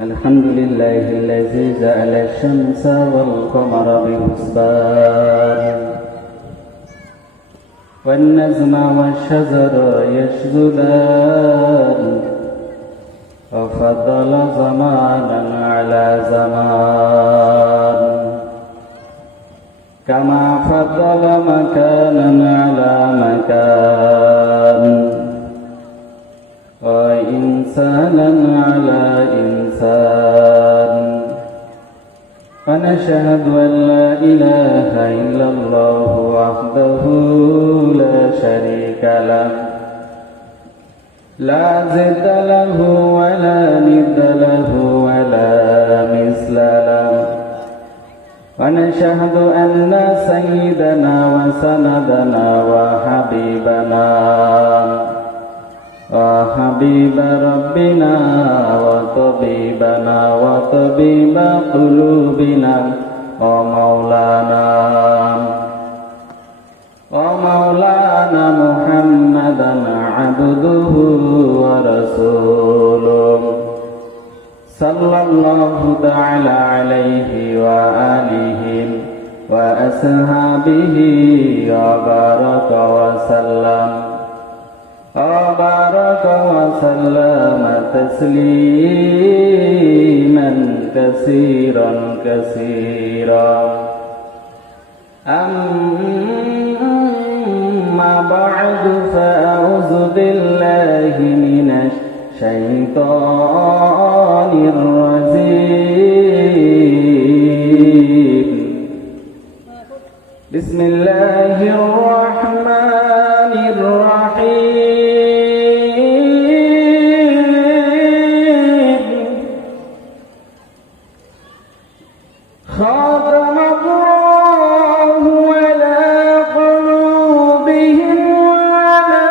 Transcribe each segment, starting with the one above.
الحمد لله الذي جعل الشمس والقمر بحسبان والنجم والشجر يسجدان وفضل زمانا على زمان كما فضل مكانا على مكان وإنسانا على إنسان ونشهد أن لا إله إلا الله وحده لا شريك له لا ضد له ولا ند له ولا مثل له ونشهد أن سيدنا وسندنا وحبيب ربنا وطبيب قلوبنا ومولانا محمدا عبده ورسوله صلى الله تعالى عليه وآله وأصحابه وبارك وسلم تسليما كثيرا أما بعد فأعوذ بالله من الشيطان الرجيم بسم الله الرحمن الرحيم ختم الله على قلوبهم وعلى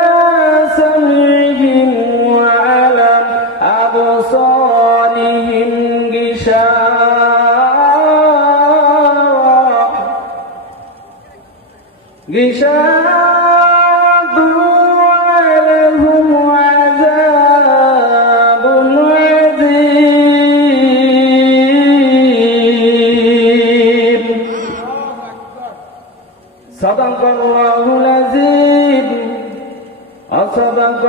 سمعهم وعلى أبصارهم غشاوة ولهم عذاب عظيم صدق الله العظيم وصدق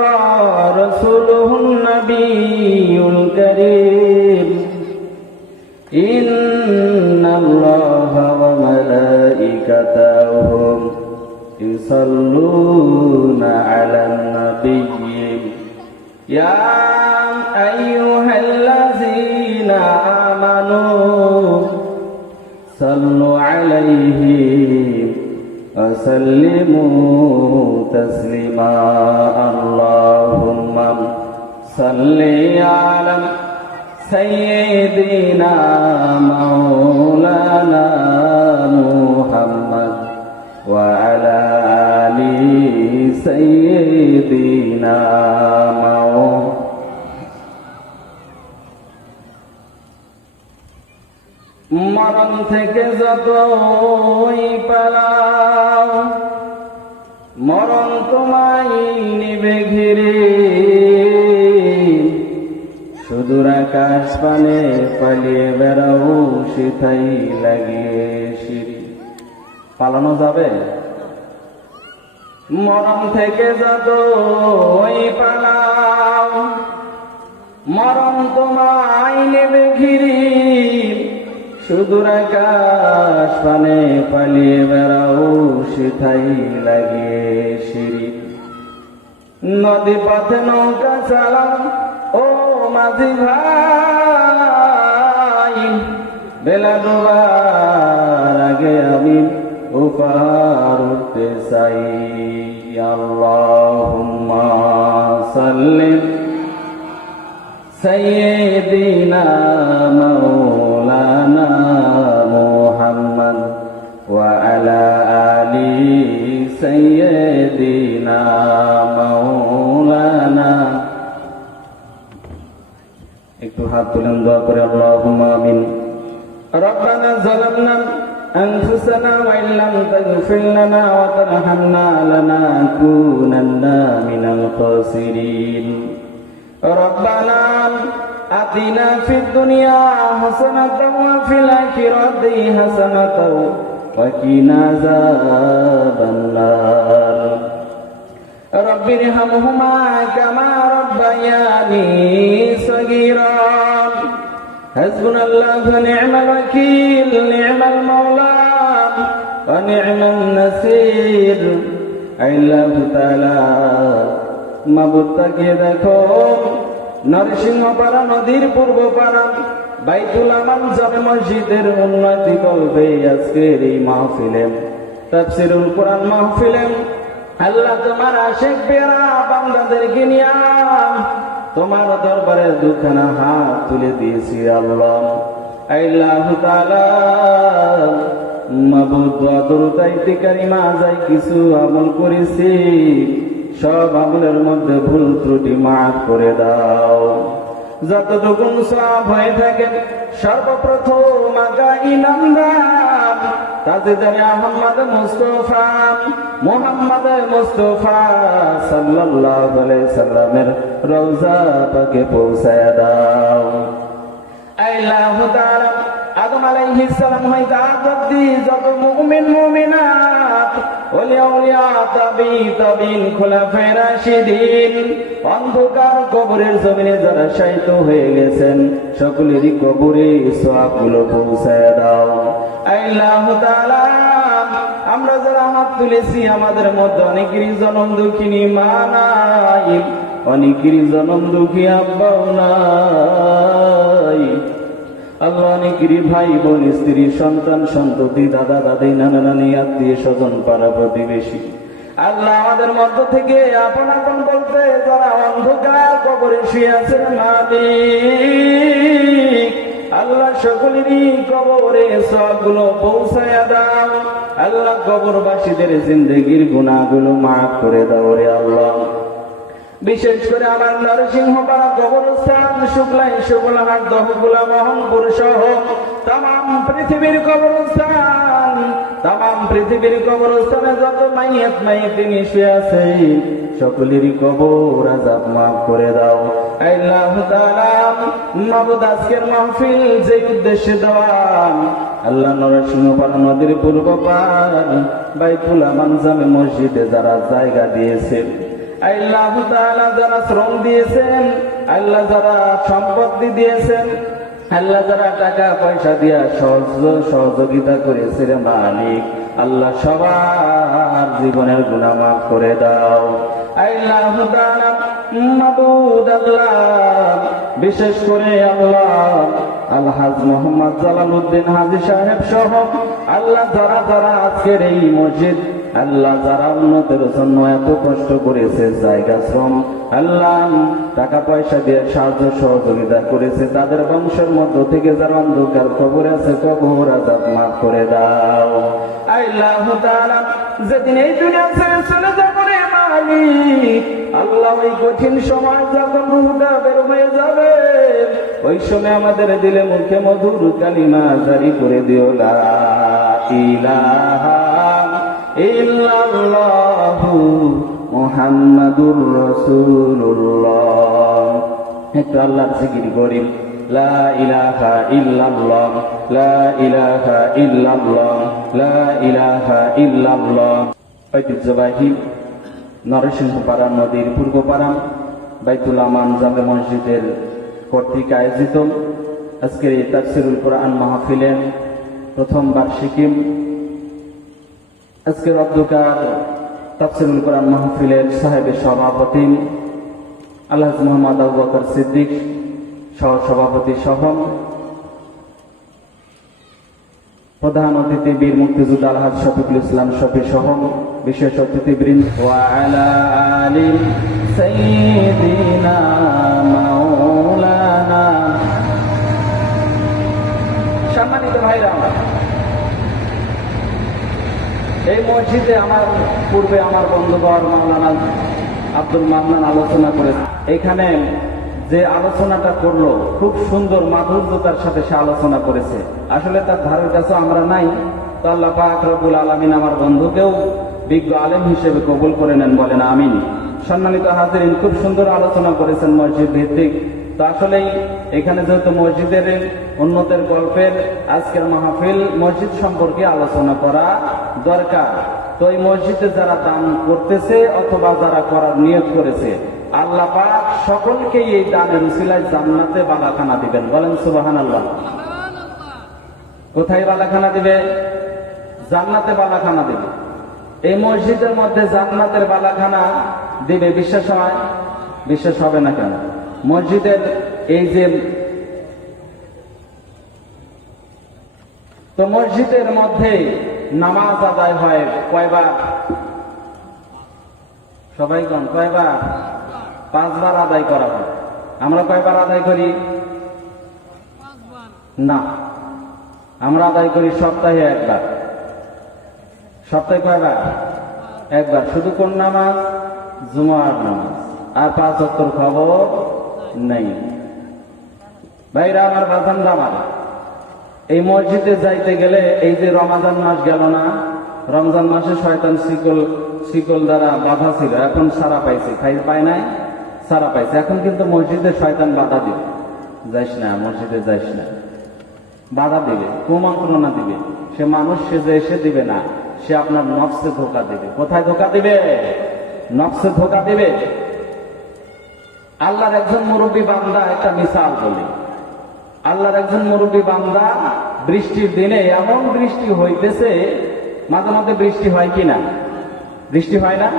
رسوله النبي الكريم إن الله وملائكته يصلون على النبي يا أيها الذين آمنوا صلوا عليه وسلموا تسليما اللهم صل على سيدنا مولانا محمد وعلى آل سيدنا মরণ থেকে যতই পালাও মরণ তোমায় নিবে ঘিরে সুদূর আকাশ পানে পালিয়ে বেড়াও সেটাই লাগিয়ে সিঁড়ি পালানো যাবে মরণ থেকে যতই পালাও মরণ তোমায় নেবে ঘিরি সুদূর আকাশ পানে পালিয়ে বেড়াও সেটাই লাগিয়ে সিঁড়ি নদী পথে নৌকা চালাও ও মাঝি ভাই বেলা ডোবার আগে আমি উপহার উঠতে চাই আল্লাহুম্মা সাল্লি সাইয়্যিদিনা মাওলানা মুহাম্মদ ওয়া আলা আলি সাইয়্যিদিনা মাওলানা একটু হাত তুলেন দোয়া করে আল্লাহুম্মা আমিন রব্বানা যালামনা أنفسنا وإن لم تغفر لنا وترحمنا لنكونن من الخاسرين ربنا আতিনা ফিদ দুনিয়া হাসানাতাও ওয়া ফিল আখিরাতি হাসানাতাও ওয়া কিনা আযাবান নার রব্বিরহামহুমা কামা রাব্বায়ানি সগীরা হাসবুনাল্লাহু ওয়া নি'মাল ওয়াকিল নি'মাল মাওলা ওয়া নি'মান নাসির। আল্লাহু তাআলা মাবুদ তাকিয়ে দেখো, নরসিংহপাড়া নদীর পূর্ব পাড়া বাইতুল আমান জামে মসজিদের উন্নতি কল্পে আজকের এই মাহফিলে, তাফসীরুল কোরআন মাহফিলে আল্লাহ তোমার আশিক পেয়ারা বান্দাদেরকে নিয়ে তোমার দরবারে দুখানা হাত তুলে দিয়েছি আল্লাহ। আল্লাহু তাআলা মাবুদ দরুদাইতে কারিমা যাই কিছু আমল করেছি, সব আমলের মধ্যে ভুল ত্রুটি মাফ করে দাও। যতটুকু সওয়াব হয়ে থাকে সর্বপ্রথম আগা ইনামদার তাজদার আহমদ মুস্তাফা মুহাম্মদ মুস্তাফা সাল্লাল্লাহু আলাইহি সাল্লামের রওজা পাকে পৌঁছায়া দাও। আল্লাহু তাআলা আদম আলাইহিস সালাম হইতে আজ অব্দি যত মুমিন মুমিনাত ওলিয়া উলিয়া তাবিন খুলাফায়ে রাশিদিন অন্ধকার কবরের জমিনে যারা শায়িত হয়ে গেছেন সকলেরই কবরে সওয়াবগুলো পৌঁছায় দাও। আল্লাহু তাআলা আমরা যারা হাত তুলেছি আমাদের মধ্যে অনেকেরই জনম দুঃখিনী মা নাই, অনেকেরই জনম দুঃখী আব্বাও নাই। আল্লাহ অনেকেরই ভাই বোন স্ত্রী সন্তান সন্ততি দাদা দাদি নানা নানি আত্মীয় স্বজন পাড়া প্রতিবেশী আল্লাহ আমাদের মধ্য থেকে আপন আপন বলতে যারা অন্ধকার কবরে শুয়ে আছেন মালিক আল্লাহ সকলেরই কবরে সবগুলো পৌঁছায়া দাও। আল্লাহ কবরবাসীদের জিন্দেগির গুনাহগুলো মাফ করে দাও রে আল্লাহ। বিশেষ করে আমার নরসিংহপাড়া কবরস্থান শুক্লাই শুক্লাহাট দহগুলা মোহনপুর সহ তাম পৃথিবীর কবরস্থানে যত মাইয়াত মাইয়াতিনী শুয়ে আছে সকলেরই কবর আযাব মাফ করে দাও। আল্লাহু তাআলা মাবুদ আজকের মাহফিল যে উদ্দেশ্যে দেওয়া আল্লাহ নরসিংহপাড়া নদীর পূর্ব পার বাইতুল আমান জামে মসজিদে যারা জায়গা দিয়েছেন আল্লাহু তাআলা যারা শ্রম দিয়েছেন আল্লাহ যারা সম্পত্তি দিয়েছেন আল্লাহ যারা টাকা পয়সা দিয়া সহযোগিতা করেছে রে মালিক আল্লাহ সবার জীবনের গুনাহ মাফ করে দাও। আল্লাহু তাআলা মাবুদ আল্লাহ বিশেষ করে আল্লাহ আলহাজ মোহাম্মদ জালালউদ্দিন হাজী সাহেব সহ আল্লাহ যারা যারা আজকের এই মসজিদ আল্লাহ যারা উন্নতির জন্য এত কষ্ট করেছে জায়গা শ্রম আল্লাহ টাকা পয়সা দিয়ে সাহায্য সহযোগিতা করেছে তাদের বংশের মধ্য থেকে যারা অন্ধকার কবরে আছে কবর আযাব মাফ করে দাও। আল্লাহু তাআলা যেদিন এই দুনিয়া ছেড়ে চলে যাবে রে মালিক আল্লাহ ওই কঠিন সময় যখন রূহটা বের হয়ে যাবে ওই সময় আমাদের দিলে মুখে মধুর কালিমা জারি করে দিও লা ইলাহা ইল্লাল্লাহু মুহাম্মাদুর রাসূলুল্লাহ। একটু আল্লাহর জিকির করি লা ইলাহা ইল্লাল্লাহ লা ইলাহা ইল্লাল্লাহ লা ইলাহা ইল্লাল্লাহ। ঐতিহ্যবাহী নরসিংহপাড়া নদীর পূর্ব পাড়া বাইতুল আমান জামে মসজিদের কর্তৃক আয়োজিত আজকের এই তাফসীরুল কোরআন মাহফিলের প্রথম বার্ষিকী আজকের অধ্যকার তাফসীরুল কোরআন মাহফিলের সাহেবের সভাপতি আলহাজ মোহাম্মদ আবু বকর সিদ্দিক সহ সভাপতি সহ প্রধান অতিথি বীর মুক্তিযোদ্ধা আলহাজ শফিকুল ইসলাম শফি সহ বিশেষ অতিথিবৃন্দ ওয়া আলা আলি সাইয়্যিদিনা মাওলানা। সম্মানিত ভাইরা এই মসজিদে আমার পূর্বে আমার বন্ধুবর মাওলানা আব্দুল মান্নান আলোচনা করেছে। এখানে যে আলোচনাটা করলো খুব সুন্দর মাধুর্যতার সাথে সে আলোচনা করেছে। আসলে তার ধারের কাছে আমরা নাই, তো আল্লাহ পাক রব্বুল আলামিন আমার বন্ধুকেও বিজ্ঞ আলেম হিসেবে কবুল করে নেন, বলেন আমিন। সম্মানিত হাজিরিন, খুব সুন্দর আলোচনা করেছেন মসজিদ ভিত্তিক তো আসলেই এখানে যেহেতু মসজিদের উন্নতের গল্পের আজকের মাহফিল, মসজিদ সম্পর্কে আলোচনা করা দরকার। তো এই মসজিদে যারা দান করতেছে অথবা যারা করার নিয়ত করেছে, আল্লাহ পাক সকলকেই এই দানের উসিলায় জান্নাতে বালাখানা দিবেন। বলেন সুবহানাল্লাহ। কোথায় বালাখানা দিবে? জান্নাতে বালাখানা দিবে। এই মসজিদের মধ্যে জান্নাতের বালাখানা দিবে। বিশ্বাস হয়? বিশ্বাস হবে না কেন? মসজিদের এই যে তো মসজিদের মধ্যে নামাজ আদায় হয় কয়বার? সবাই কোন কয়বার? 5 বার আদায় করা হয়। আমরা কয়বার আদায় করি? না, আমরা আদায় করি সপ্তাহে একবার। সপ্তাহে কয়বার? একবার। শুধু কোন নামাজ? জুমার নামাজ। আর 5 ওয়াক্তের খবর নেই। ভাইরা আমার, বাজানরা আমার, এই মসজিদে যাইতে গেলে এই যে রমাজান মাস গেল না, রমজান মাসে শয়তান শিকল দ্বারা বাধা ছিল, এখন সারা পাইছে। পায় নাই? সারা পাইছে। এখন কিন্তু মসজিদে শয়তান বাধা দিবে, যাইস না মসজিদে, যাইস না, বাধা দিবে, কুমন্ত্রণা দিবে। সে মানুষ সেজে এসে দিবে না, সে আপনার নফসে ধোকা দিবে। কোথায় ধোকা দিবে? নফসে ধোকা দিবে। আল্লাহর একজন মুরব্বী বান্দা, একটা মিসাল বলি। আল্লাহর একজন মুরব্বী বান্দা বৃষ্টির দিনে এমন বৃষ্টি হইতেছে, মাঝে মাঝে বৃষ্টি হয় কিনা? বৃষ্টি হয় না?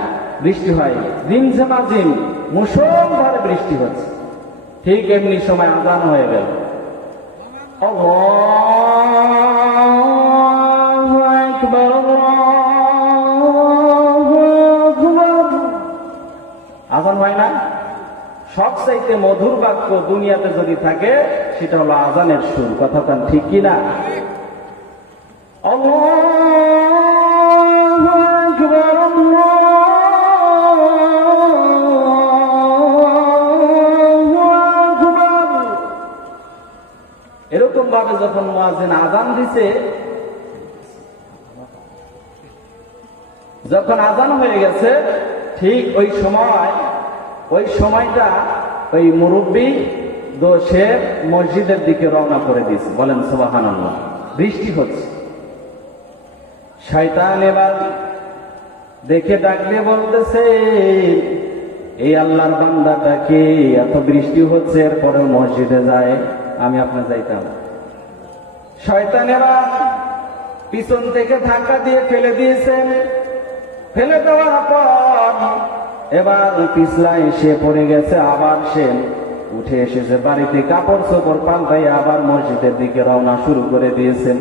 বৃষ্টি হয়, ঝিমঝিমাঝিম মুষলধারে বৃষ্টি হচ্ছে। ঠিক এমনি সময় আজান হয়ে গেল। আল্লাহু আকবার, আল্লাহু আকবার। আজান হয় না? সবচাইতে মধুর বাক্য দুনিয়াতে যদি থাকে সেটা হলো আজানের সুর। কথাটা ঠিক কিনা? আল্লাহু আকবার, আল্লাহু আকবার। এরকম ভাবে যখন মুয়াজ্জিন আজান দিছে, যখন আজান হয়ে গেছে, ঠিক ওই সময়টা ওই মুরব্বী সে মসজিদের দিকে রওনা করে দিয়েছে। বলেন সুবহানাল্লাহ। বৃষ্টি হচ্ছে। শয়তান এবার দেখে ডাক দিয়ে বলতেছে, এই আল্লাহর বান্দাটাকে, এত বৃষ্টি হচ্ছে এরপরেও মসজিদে যায়, আমি আপনার যাইতাম। শয়তান এবার পিছন থেকে ধাক্কা দিয়ে ফেলে দিয়েছেন। ফেলে দেওয়ার পর এবার পিছলায় সে পড়ে গেছে। আবার সে উঠে এসেছে বাড়িতে, কাপড় চোপড় পাল্টাই আবার মসজিদের দিকে রওনা শুরু করে দিয়েছেন।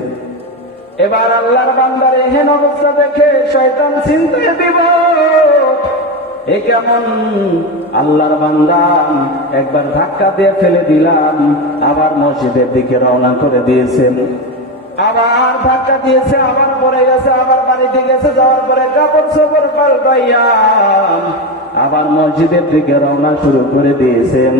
এবার আল্লাহর বান্দার এহেন অবস্থা দেখে শয়তান চিন্তায় দিব, এ কেমন আল্লাহর বান্দা, একবার ধাক্কা দিয়ে ফেলে দিলাম, আবার মসজিদের দিকে রওনা করে দিয়েছেন। আবার ধাক্কা দিয়েছে, আবার পড়ে গেছে, আবার বাড়িতে গেছে, যাওয়ার পরে কাপড় চোপড় পাল্টাইয়া আবার মসজিদের দিকে রওনা শুরু করে দিয়েছেন।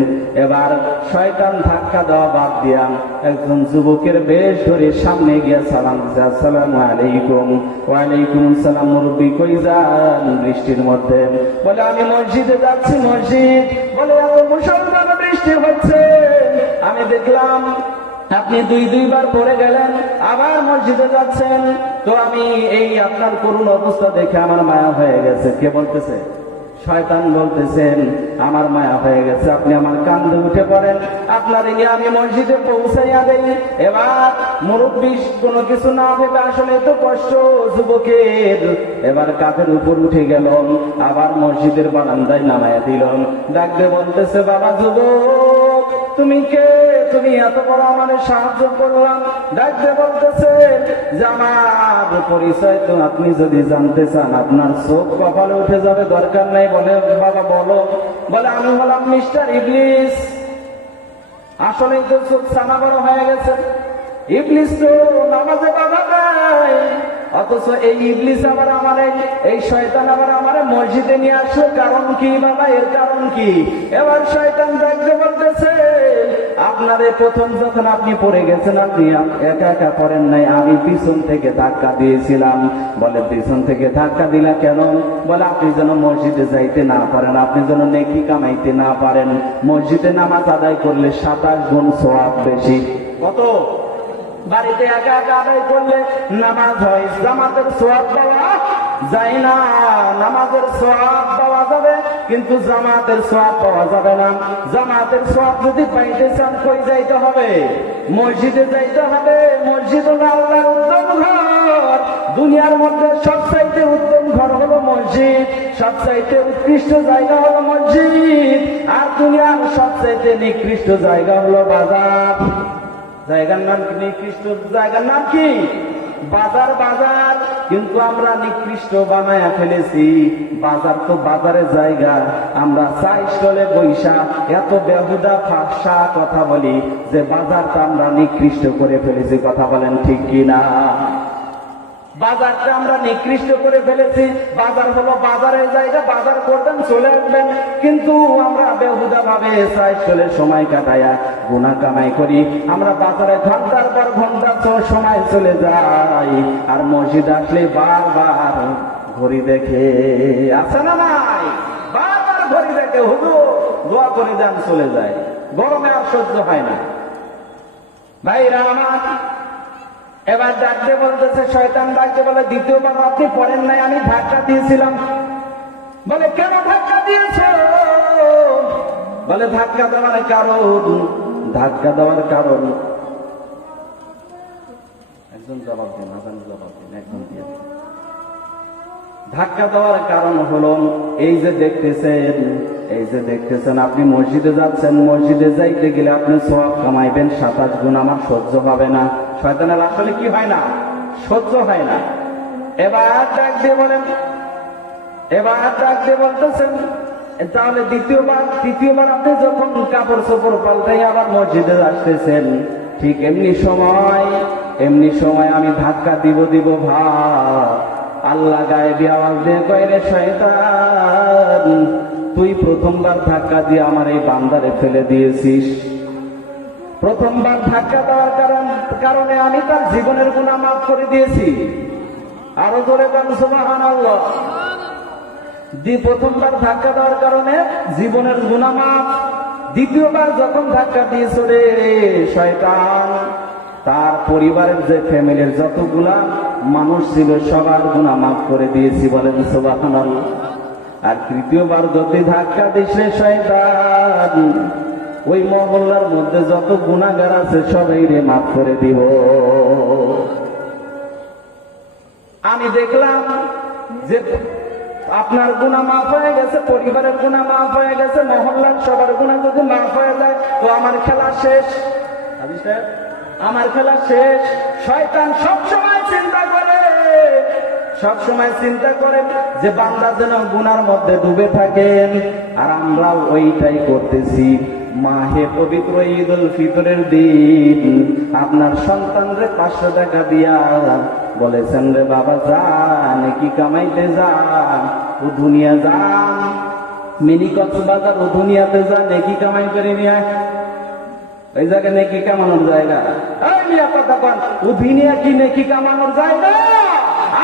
এবার শয়তান ধাক্কা দেওয়া বাদ দিয়া একজন যুবকের বেশ ধরে সামনে গিয়ে সালাম দিয়েছে, আসসালামু আলাইকুম। ওয়ালাইকুম সালাম। মুরব্বী কই যান বৃষ্টির মধ্যে? বলে আমি মসজিদে যাচ্ছি। মসজিদ? বলে এত মুষলধার বৃষ্টি হচ্ছে, আমি দেখলাম আপনি দুইবার পড়ে গেলেন, আবার মসজিদে যাচ্ছেন, তো আমি এই আপনার করুণ অবস্থা দেখে আমার মায়া হয়ে গেছে। কে বলতেছে? শয়তান বলতেছেন, আমার মায়া হয়ে গেছে, আপনি আমার কান্দে উঠে পড়েন, আপনার ইয়ে আমি মসজিদে পৌঁছাইয়া দেই। এবার মুরব্বী কোনো কিছু না ভেবে, আসলে তো কষ্ট যুবকের, এবার কাঁধের উপর উঠে গেল, আবার মসজিদের বারান্দায় নামাইয়া দিল। ডাকতে বলতেছে, বাবা যুবক, তুমি কে? তুমি এত বড় আমার সাহায্য করলাম। ডাকতে বলতেছে যে আমার পরিচয় তো আপনি যদি জানতে চান আপনার চোখ কপালে উঠে যাবে, দরকার নাই। বলে বাবা বলো। বলে আমি হলাম মিস্টার ইবলিস। আসলে তো চোখ ছানা বড় হয়ে গেছে। ইবলিস তো নামাজে বাধা দেয়, অথচ এই ইবলিস আবার আমার এই শয়তান আবার আমার মসজিদে নিয়ে আসলো। কারণ কি বাবা? এর কারণ কি? এবার শয়তান ডাকতে বলতেছে, আপনি আপনারে প্রথম যখন আপনি পড়ে গেছেন, আপনি একা একা পড়েন নাই, আমি পিছন থেকে ধাক্কা দিয়েছিলাম। বলে পিছন থেকে ধাক্কা দিলা কেন? বলে আপনি যেন মসজিদে যাইতে না পারেন, আপনি যেন নেকি কামাইতে না পারেন। মসজিদে নামাজ আদায় করলে 27 গুণ সওয়াব বেশি। কত? বাড়িতে একা একা আদায় করলে নামাজ হয়, জামাতের সওয়াব পাওয়া যায় না। নামাজের সওয়াব পাওয়া যাবে কিন্তু জামাতের সওয়াব পাওয়া যাবে না। জামাতের সওয়াব যদি পাইতে চান কই যাইতে হবে? মসজিদে যাইতে হবে। মসজিদ হলো আল্লাহর উত্তম ঘর। দুনিয়ার মধ্যে সবচাইতে উত্তম ঘর হলো মসজিদ, সবচাইতে উৎকৃষ্ট জায়গা হলো মসজিদ। আর দুনিয়ার সবচাইতে নিকৃষ্ট জায়গা হলো বাজার। জায়গার নাম নিকৃষ্ট, জায়গার নাম কি? বাজার। বাজার কিন্তু আমরা নিকৃষ্ট বানায়া ফেলেছি। বাজার তো বাজারের জায়গা, আমরা চাই স্টলে বৈশা এত বেহুদা ফাঁসা কথা বলি যে বাজারটা আমরা নিকৃষ্ট করে ফেলেছি। কথা বলেন ঠিক কিনা? বাজারটা আমরা নিকৃষ্ট করে ফেলেছি। বাজার হলো বাজারের জায়গা, বাজার করবেন চলে আসবেন, কিন্তু আমরা বেহুদা ভাবে সাইকেলের সময় কাটাইয়া গুনাহ কামাই করি। আমরা বাজারে ঘন্টার পর ঘন্টা সময় চলে যাই, আর মসজিদ আসলে বারবার ঘড়ি দেখে। আছে না নাই? বারবার ঘড়ি দেখে, হুজুর দোয়া করে যান, চলে যায়। গরমে আর সহ্য হয় না। ভাইরা আমার, এবার ডাকতে বলতেছে, শয়তান ডাকতে বলে, দ্বিতীয়বার আপনি পড়েন নাই, আমি ধাক্কা দিয়েছিলাম। বলে কেন ধাক্কা দিয়েছ? বলে ধাক্কা দেওয়ার কারণ, ধাক্কা দেওয়ার কারণ একজন জবাব দেন, জবাব দেন, একজন দিয়ে। ধাক্কা দেওয়ার কারণ হলো এই যে দেখতেছেন, এই যে দেখতেছেন আপনি মসজিদে যাচ্ছেন, মসজিদে যাইতে গেলে আপনি সওয়াব কামাইবেন 27 গুণ, আমার সহ্য হবে না। শয়তানের আসলে কি হয় না? সহ্য হয় না। এবার ডাক দিয়ে বলেন, এবার ডাক দিয়ে বলতেছেন, তাহলে তৃতীয়বার আপনি যখন কাপড় চোপড় পাল্টাই আবার মসজিদে আসতেছেন, ঠিক এমনি সময় আমি ধাক্কা দিব ভাব। আল্লাহ গায়েবী আওয়াজ দিয়ে কয়, রে শয়তান, তুই প্রথমবার ধাক্কা দিয়ে আমার এই বান্দারে ফেলে দিয়েছিস। প্রথমবার ধাক্কা দেওয়ার কারণে আমি তার জীবনের গুনাহ মাফ করে দিয়েছি। আরো জোরে বলেন সুবহানাল্লাহ। প্রথমবার ধাক্কা দেওয়ার কারণে জীবনের গুনাহ মাফ। দ্বিতীয়বার যখন ধাক্কা দিয়েছ রে শয়তান, তার পরিবারের যে ফ্যামিলির যতগুলা মানুষ ছিল সবার গুনাহ মাফ করে দিয়েছি। বলেন সুবহানাল্লাহ। আর তৃতীয়বার যদি ধাক্কা দিস রে শয়তান, ওই মহল্লার মধ্যে যত গুনাহগার আছে সবাই রে মাফ করে দিব। আমি দেখলাম যে আপনার গুনাহ মাফ হয়ে গেছে, পরিবারের গুনাহ মাফ হয়ে গেছে, মহল্লার সবার গুনাহ যদি মাফ হয়ে যায় তো আমার খেলা শেষ। আমার খেলা শেষ। শয়তান সবসময় চিন্তা করে যে বান্দা যেন গুনার মধ্যে ডুবে থাকেন, আর আমরা ওইটাই করতেছি। মাহে পবিত্র ঈদুল ফিতরের দিন আপনার সন্তানরে 500 টাকা দিয়া বলেছেন, রে বাবা যা নেকি কামাইতে যা, ও দুনিয়া যা, মিনি কক্সবাজার ও দুনিয়াতে যা, নেকি কামাই করে নিয়ে ওই জায়গায় নেকি কামানোর জায়গা। এই মিয়া কথা কন, ও দুনিয়া কি নেকি কামানোর জায়গা?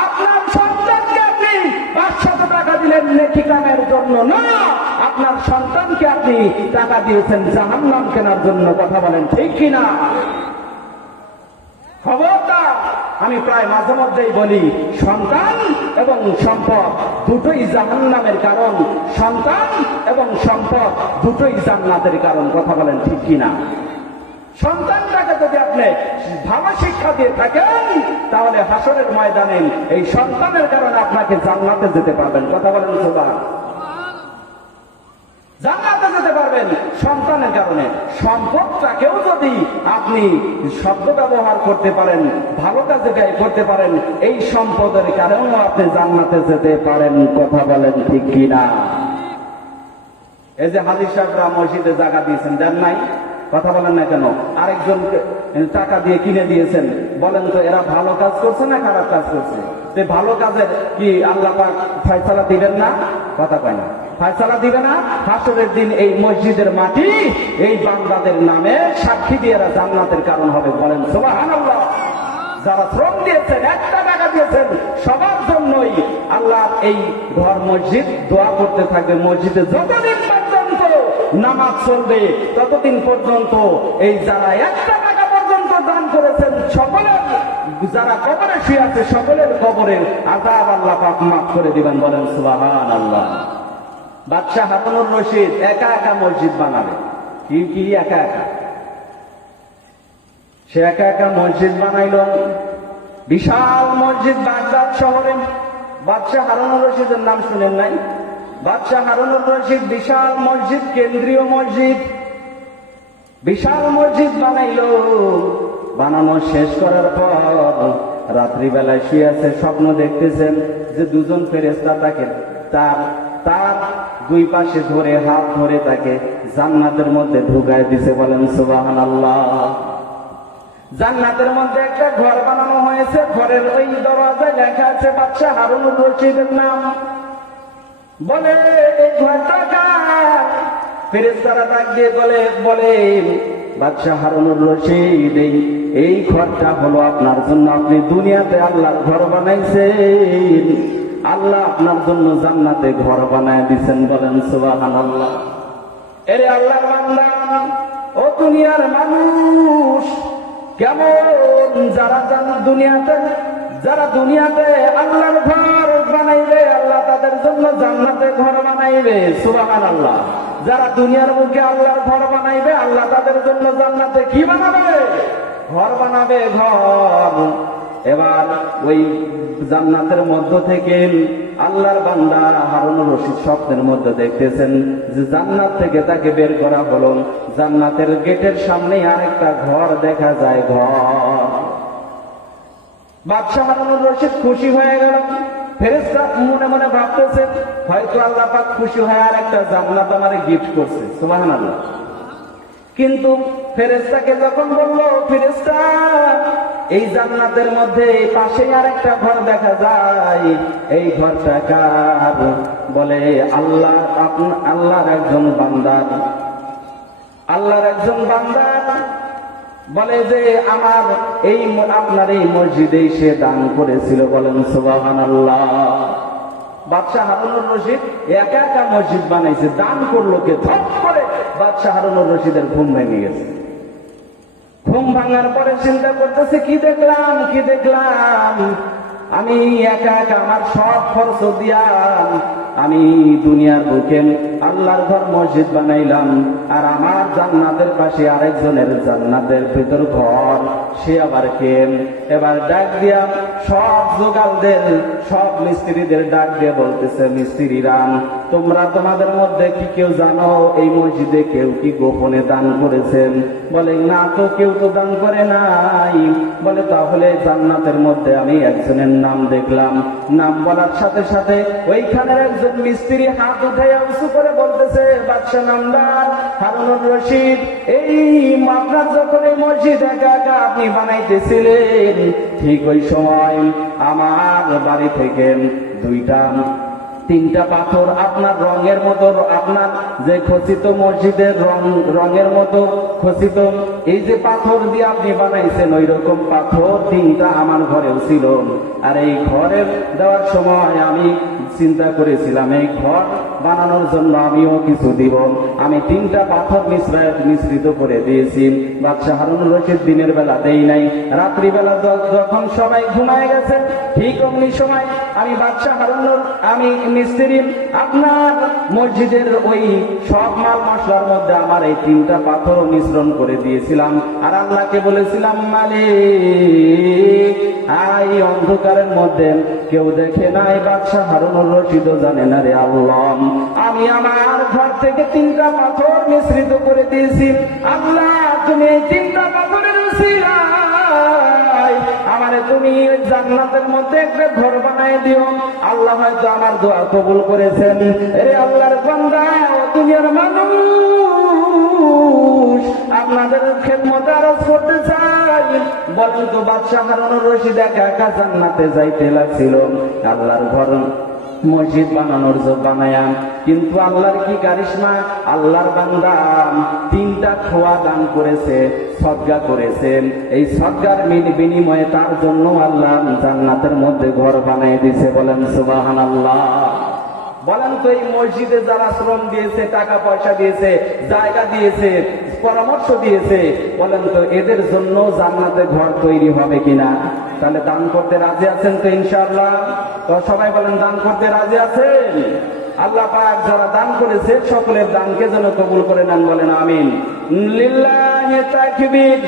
আপনার সন্তানকে আপনি 500 টাকা দিলেন নেকি কামানোর জন্য না, আপনার সন্তানকে আপনি টাকা দিয়েছেন জাহান্নাম কেনার জন্য। কথা বলেন ঠিক কিনা? খবরদার, আমি প্রায় মাঝে মধ্যেই বলি, সন্তান এবং সম্পদ দুটোই জাহান্নামের কারণ, সন্তান এবং সম্পদ দুটোই জান্নাতের কারণ। কথা বলেন ঠিক কিনা? সন্তানটাকে যদি আপনি ভালো শিক্ষা দিয়ে থাকেন তাহলে হাসরের ময়দানে এই সন্তানের কারণে আপনাকে জান্নাতে যেতে পারবেন। কথা বলেন সুবহানাল্লাহ। জান্নাতে যেতে পারবেন সন্তানের কারণে। সম্পদটাকেও যদি আপনি শব্দ ব্যবহার করতে পারেন, ভালো কাজে ব্যয় করতে পারেন, এই সম্পদের কারণেও আপনি জান্নাতে যেতে পারেন। কথা বলেন ঠিক কিনা? এই যে হাজী সাহেবরা মসজিদে জায়গা দিয়েছেন, দেন নাই? কথা বলেন না কেন? আরেকজনকে টাকা দিয়ে কিনে দিয়েছেন, বলেন তো এরা ভালো কাজ করছে না খারাপ কাজ করছে? ভালো কাজের কি আল্লাহ পাক ফয়সালা দিবেন না? কথা কয় না। ফয়সালা দিবে না? হাসরের দিন এই মসজিদের মাটি এই বান্দাদের নামে সাক্ষী দিয়ে এরা জান্নাতের কারণ হবে। বলেন সুবহানাল্লাহ। যারা শ্রম দিয়েছেন, একটা টাকা দিয়েছেন, সবার জন্যই আল্লাহ এই ঘর মসজিদ দোয়া করতে থাকবে। মসজিদে যতদিন পর্যন্ত নামাজ চলবে ততদিন পর্যন্ত এই যারা একটা টাকা পর্যন্ত দান করেছেন সকলের, যারা কবরে শুয়ে আছে সকলের কবরের আযাব আল্লাহ পাক মাফ করে দিবেন। বলেন সুবহানাল্লাহ। বাদশাহ হারুনুর রশিদ একা একা মসজিদ বানাবে। কি একা একা? সে একা একা মসজিদ বানাইল, বিশাল মসজিদ বাগদাদ শহরে। বাদশাহ হারুনুর রশিদের নাম শুনেন নাই? বাদশাহ হারুনুর রশিদ বিশাল মসজিদ, কেন্দ্রীয় মসজিদ, বিশাল মসজিদ বানাইল। বানানো শেষ করার পর রাত্রিবেলায় শুয়ে আছে, স্বপ্ন দেখতেছেন যে দুজন ফেরেশতা তাকে তার দুই পাশে ধরে, হাত ধরে তাকে জান্নাতের মধ্যে ঢুকায় দিছে। বলেন সুবহানাল্লাহ। জান্নাতের মধ্যে একটা ঘর বানানো হয়েছে, ঘরের ওই দরজায় লেখা আছে বাদশাহ হারুনুর রশিদের নাম। বলে এই ঘরটা কার? ফেরেশতারা ডাক দিয়ে বলে বাদশাহ হারুনুর রশিদ, এই ঘরটা হলো আপনার জন্য। আপনি দুনিয়াতে আল্লাহর ঘর বানাইছেন, আল্লাহ আপনার জন্য জান্নাতে ঘর বানায় দিচ্ছেন। বলেন সুবহানাল্লাহ। এরে আল্লাহর বান্দা, ও দুনিয়ার মানুষ, কেমন যারা দুনিয়াতে আল্লাহর ঘর বানাইবে, আল্লাহ তাদের জন্য জান্নাতে ঘর বানাইবে। সুবহানাল্লাহ। যারা দুনিয়ার মুখে আল্লাহর ঘর বানাইবে, আল্লাহ তাদের জন্য জান্নাতে কি বানাবে? ঘর বানাবে, ঘর। এবার ওই জান্নাতের মধ্য থেকে আল্লাহর বান্দা হারুনুর রশিদ স্বপ্নের মধ্যে দেখতেছেন যে জান্নাত থেকে তাকে বের করা হলো। জান্নাতের গেটের সামনে আরেকটা ঘর দেখা যায়, ঘর। বাদশাহ হারুনুর রশিদ খুশি হয়ে গেল। ফেরেশতা মনে মনে ভাবতেছে হয়তো আল্লাহ পাক খুশি হয়ে আরেকটা জান্নাত আমারে গিফট করছে। সুবহানাল্লাহ। কিন্তু ফেরেশতাকে যখন বললো, ফেরেশতা এই জান্নাতের মধ্যে পাশেই আরেকটা ঘর দেখা যায়, এই ঘরটা কার? বলে আল্লাহর একজন বান্দার। আল্লাহর একজন বান্দার। বলে যে আপনার এই মসজিদে সে দান করেছিল। বলেন সুবহানাল্লাহ। বাদশাহ হারুনুর রশিদ একা একা মসজিদ বানাইছে, দান করলো কে? থপ করে বাদশাহ হারুনুর রশিদের ঘুম ভেঙে গেছে। ঘুম ভাঙার পরে চিন্তা করতেছে, কি দেখলাম আমি একা একা আমার সব খরচ দিয়া আমি দুনিয়ার বুকে আল্লাহর ঘর মসজিদ বানাইলাম, আর আমার জান্নাতের পাশে আরেকজনের জান্নাতের ভিতর ঘর, সে আবার কে? এবার ডাক দিয়া সব জোগালদের, সব মিস্ত্রিদের ডাক দিয়ে বলতেছে, মিস্ত্রিরা তোমরা তোমাদের মধ্যে কি কেউ জানো এই মসজিদে কেউ কি গোপনে দান করেছেন? বলে না তো, কেউ তো দান করে নাই। বলে তাহলে জান্নাতের মধ্যে আমি একজনের নাম দেখলাম। নাম বলার সাথে সাথে ওইখানের একজন মিস্ত্রি হাত উঠাইয়া উঁচু করে বলতেছে, বাদশাহ নামদার হারুনুর রশিদ, আপনার যখন এই মসজিদ একা একা আপনি বানাইতেছিলেন, ঠিক ওই সময় আমার বাড়ি থেকে 2-3টা পাথর আপনার রঙের মতো, আপনার যে খচিত মসজিদের রঙের মতো খচিত এই যে পাথর দিয়ে আপনি বানাইছেন, ওই রকম পাথর 3টা আমার ঘরেও ছিল। আর এই ঘরের দেওয়ার সময় আমি চিন্তা করেছিলাম এই ঘর বানানোর জন্য আমিও কিছু দিব। আমি 3টা পাথর মিশ্রিত করে দিয়েছি। বাদশাহ হারুনুর রশিদ দিনের বেলা দেই নাই, রাত্রিবেলা যখন সবাই ঘুমায় গেছে, ঠিক অমনি সময় আমি বাদশাহ হারুনুর, আমি মিস্ত্রি আপনার মসজিদের ওই সব মাল মশলার মধ্যে আমার এই 3টা পাথর মিশ্রণ করে দিয়েছিলাম। আর আল্লাহকে বলেছিলাম, মালিক এই অন্ধকারের মধ্যে কেউ দেখে নাই, বাদশাহ হারুনুর রশিদও জানে না রে আল্লাহ, আমি আমার ঘর থেকে 3টা পাথর মিশ্রিত করে দিয়েছি। আল্লাহ তুমি এই 3টা পাথরের উসিলায় আমারে তুমি জান্নাতের মধ্যে একটা ঘর বানায় দিও। আল্লাহ হয়তো আমার দোয়া কবুল করেছেন। এরে আল্লাহর বান্দা, দুনিয়ার মানুষ, আপনাদের খেদমতে আরজ করতে চাই। বলেন তো বাদশাহ হারুনুর রশিদ একা একা জান্নাতে যাইতে লাগছিল, আল্লাহর ঘর মসজিদ বানানোর জন্য বানায়াম, কিন্তু আল্লাহর কি কারিশমা, আল্লাহর বান্দা 3টা খোয়া দান করেছে, সদকা করেছেন। এই সদকার বিনিময়ে তার জন্য আল্লাহ জান্নাতের মধ্যে ঘর বানিয়ে দিয়েছে। বলেন সুবহানাল্লাহ। বলেন তো এই মসজিদে যারা শ্রম দিয়েছে, টাকা পয়সা দিয়েছে, জায়গা দিয়েছে, পরামর্শ দিয়েছে, বলেন তো এদের জন্য জান্নাতে ঘর তৈরি হবে কিনা? তাহলে দান করতে রাজি আছেন তো ইনশাআল্লাহ? তো সবাই বলেন দান করতে রাজি আছেন? আল্লাহ পাক যারা দান করেছে সকলের দানকে যেন কবুল করে নেন। বলেন আমিন। লিল্লাহি তাকবীর।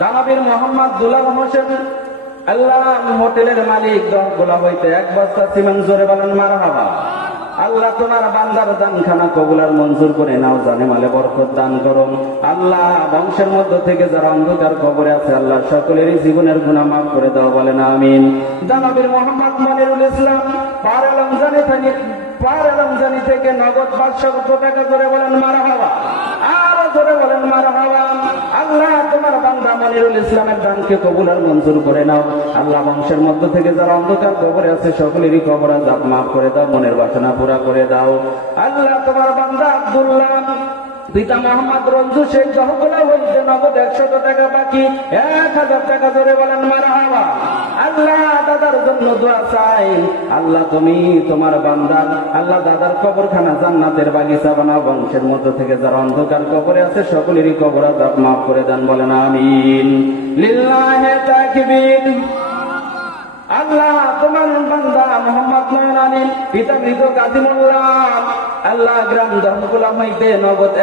দানবীর মোহাম্মদ দুলাল হোসেন আল্লাহ হোটেলের মালিক, 10 গোলা হইতে 1 বস্তা সিমেন্ট, জোরে বলেন মারহাবা। আল্লাহ তোমার বান্দার দানখানা কবুল আর মঞ্জুর করে নাও, জানে মালে বরকত দান করো। আল্লাহ বংশের মধ্য থেকে যারা অন্ধকার কবরে আছে আল্লাহ সকলেরই জীবনের গুনাহ মাফ করে দাও। বলেন আমিন। দানবীর মোহাম্মদ মনিরুল ইসলাম পারে রমজানি থেকে নগদ 500 টাকা, জোরে বলেন মারহাবা। আরো জোরে বলেন মারহাবা। আল্লাহ তোমার বান্দা মনিরুল ইসলামের দানকে কবুল আর মঞ্জুর করে নাও। আল্লাহ বংশের মধ্য থেকে যারা অন্ধকার কবরে আছে সকলেরই কবর আযাব মাফ করে দাও, মনের বাসনা পুরা করে দাও। আল্লাহ তোমার বান্দা আব্দুল্লাহ পিতা মোহাম্মদ রঞ্জু শেখ, 10 গোলা হইতে নগদ 100 টাকা বাকি, 1000 টাকা, জোরে বলেন মারহাবা। আল্লাহ দাদার জন্য দোয়া চাই। আল্লাহ তুমি তোমার বান্দা আল্লাহ দাদার কবরখানা জান্নাতের বাগিচা বানাও। বংশের মধ্য থেকে যারা অন্ধকার কবরে আছে সকলেরই কবর আযাব মাফ করে দেন। বলেন আমিন। লিল্লাহি তাকবীর। আল্লাহ তোমার বান্দা মোহাম্মদ নয়ন আলী পিতা মৃত কাজী মোল্লা আল্লাহ গ্রাম ধর্মকুলা হইতে নগদ